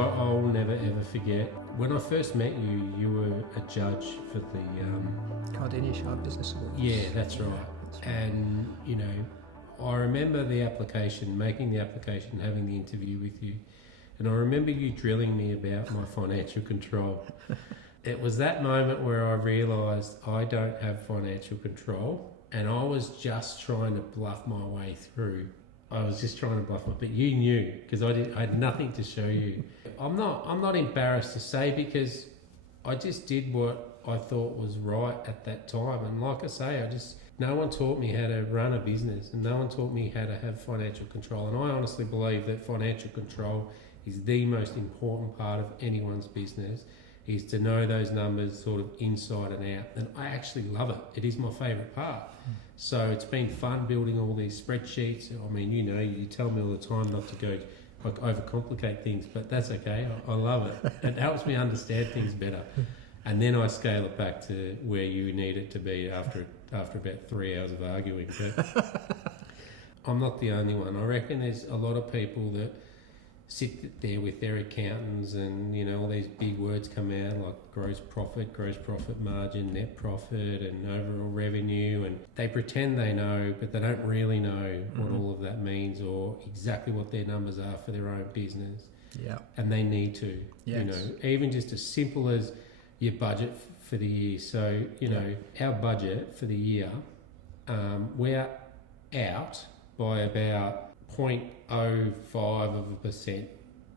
I'll never ever forget when I first met you. You were a judge for the Cardinia Shire Business Awards. Yeah, that's right. And you know, I remember making the application, having the interview with you, and I remember you drilling me about my financial control. It was that moment where I realised I don't have financial control, and I was just trying to bluff my way through. But you knew because I had nothing to show you. I'm not embarrassed to say because I just did what I thought was right at that time. And like I say, no one taught me how to run a business and no one taught me how to have financial control. And I honestly believe that financial control is the most important part of anyone's business, is to know those numbers sort of inside and out. And I actually love it. It is my favourite part. So it's been fun building all these spreadsheets. I mean, you know, you tell me all the time not to go overcomplicate things, but that's okay. I love it. It helps me understand things better. And then I scale it back to where you need it to be after about 3 hours of arguing. But I'm not the only one. I reckon there's a lot of people that sit there with their accountants and, you know, all these big words come out like gross profit margin, net profit and overall revenue, and they pretend they know, but they don't really know what all of that means or exactly what their numbers are for their own business. Yeah. And they need to, you know, even just as simple as your budget for the year. So, you know, our budget for the year, we're out by about 0.05%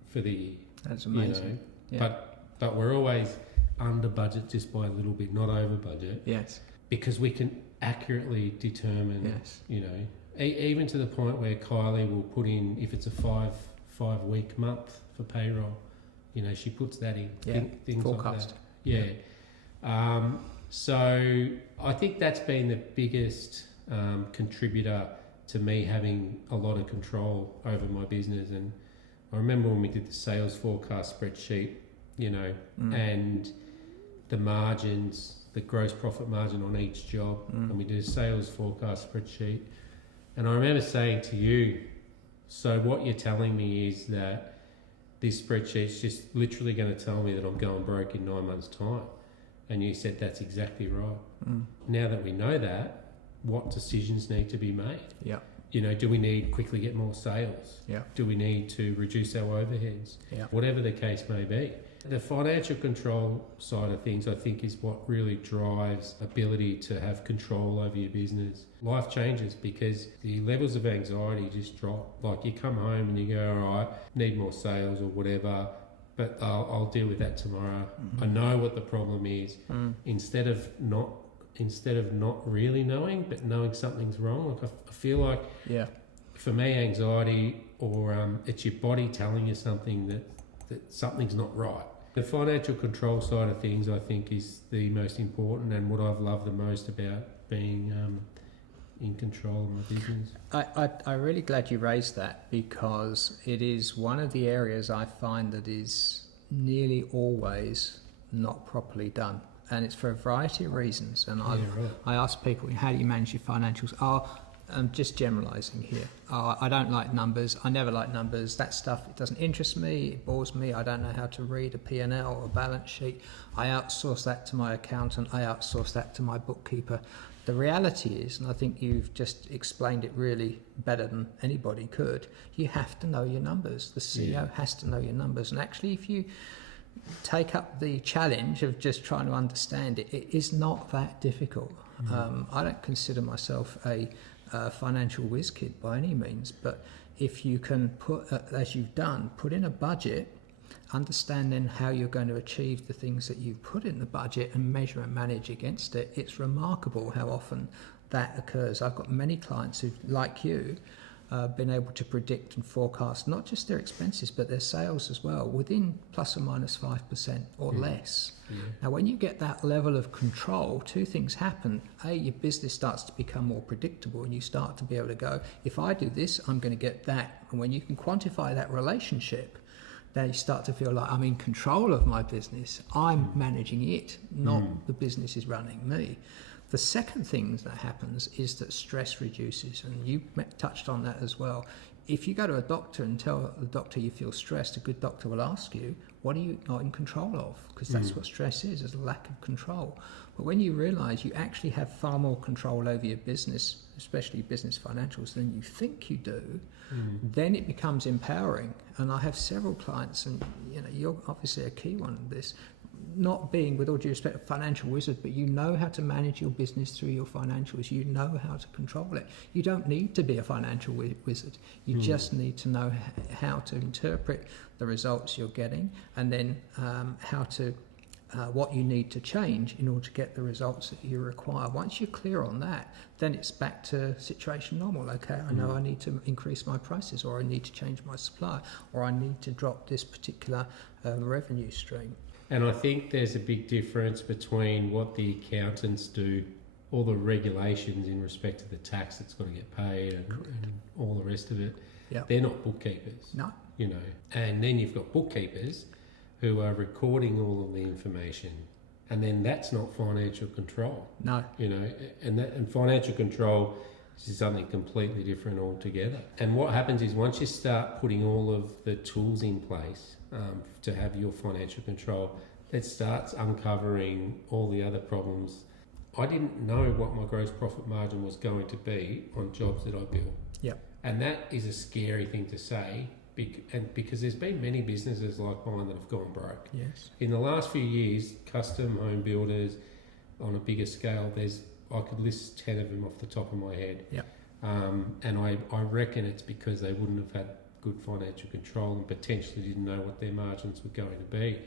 for the year. That's amazing. You know? But we're always under budget just by a little bit, not over budget. Yes. Because we can accurately determine, you know, even to the point where Kylie will put in, if it's a five week month for payroll, you know, she puts that in. Things Forecast. Like that. So I think that's been the biggest contributor to me having a lot of control over my business. And I remember when we did the sales forecast spreadsheet, you know, and the margins, the gross profit margin on each job, and we did a sales forecast spreadsheet. And I remember saying to you, so what you're telling me is that this spreadsheet's just literally going to tell me that I'm going broke in 9 months' time. And you said that's exactly right. Now that we know that, what decisions need to be made? Yeah. You know, do we need quickly get more sales? Yeah. Do we need to reduce our overheads? Yeah. Whatever the case may be. The financial control side of things, I think, is what really drives ability to have control over your business. Life changes because the levels of anxiety just drop. Like you come home and you go, all right, need more sales or whatever, but I'll deal with that tomorrow. I know what the problem is. Instead of not really knowing, but knowing something's wrong. Like I feel like, for me, anxiety or it's your body telling you something that something's not right. The financial control side of things, I think, is the most important and what I've loved the most about being in control of my business. I'm really glad you raised that because it is one of the areas I find that is nearly always not properly done. And it's for a variety of reasons. And I ask people, how do you manage your financials? I'm just generalising here. I don't like numbers. I never like numbers. That stuff, it doesn't interest me. It bores me. I don't know how to read a P&L or a balance sheet. I outsource that to my accountant. I outsource that to my bookkeeper. The reality is, and I think you've just explained it really better than anybody could, you have to know your numbers. The CEO has to know your numbers. And actually, if you take up the challenge of just trying to understand it, it is not that difficult. I don't consider myself a financial whiz kid by any means, but if you can put, as you've done, put in a budget, understand then how you're going to achieve the things that you've put in the budget and measure and manage against it, it's remarkable how often that occurs. I've got many clients who, like you, been able to predict and forecast not just their expenses but their sales as well within plus or minus 5% or less. Now when you get that level of control, two things happen. Your business starts to become more predictable and you start to be able to go, if I do this, I'm going to get that. And when you can quantify that relationship, then you start to feel like I'm in control of my business. I'm managing it, not the business is running me. The second thing that happens is that stress reduces, and you touched on that as well. if you go to a doctor and tell the doctor you feel stressed, a good doctor will ask you, what are you not in control of? Because that's what stress is a lack of control. But when you realise you actually have far more control over your business, especially business financials, than you think you do, then it becomes empowering. And I have several clients, and you're obviously a key one of this, not being, with all due respect, a financial wizard, but you know how to manage your business through your financials. You know how to control it. You don't need to be a financial wizard. You just need to know how to interpret the results you're getting, and then what you need to change in order to get the results that you require. Once you're clear on that, then it's back to situation normal. Okay, I know I need to increase my prices, or I need to change my supply, or I need to drop this particular revenue stream. And I think there's a big difference between what the accountants do, all the regulations in respect to the tax that's got to get paid and all the rest of it. Yep. They're not bookkeepers. No. And then you've got bookkeepers who are recording all of the information, and then that's not financial control. No. And financial control is something completely different altogether. And what happens is, once you start putting all of the tools in place to have your financial control, it starts uncovering all the other problems. I didn't know what my gross profit margin was going to be on jobs that I built. Yep. And that is a scary thing to say, because there's been many businesses like mine that have gone broke. Yes. In the last few years, custom home builders on a bigger scale, I could list 10 of them off the top of my head. Yep. And I reckon it's because they wouldn't have had good financial control and potentially didn't know what their margins were going to be.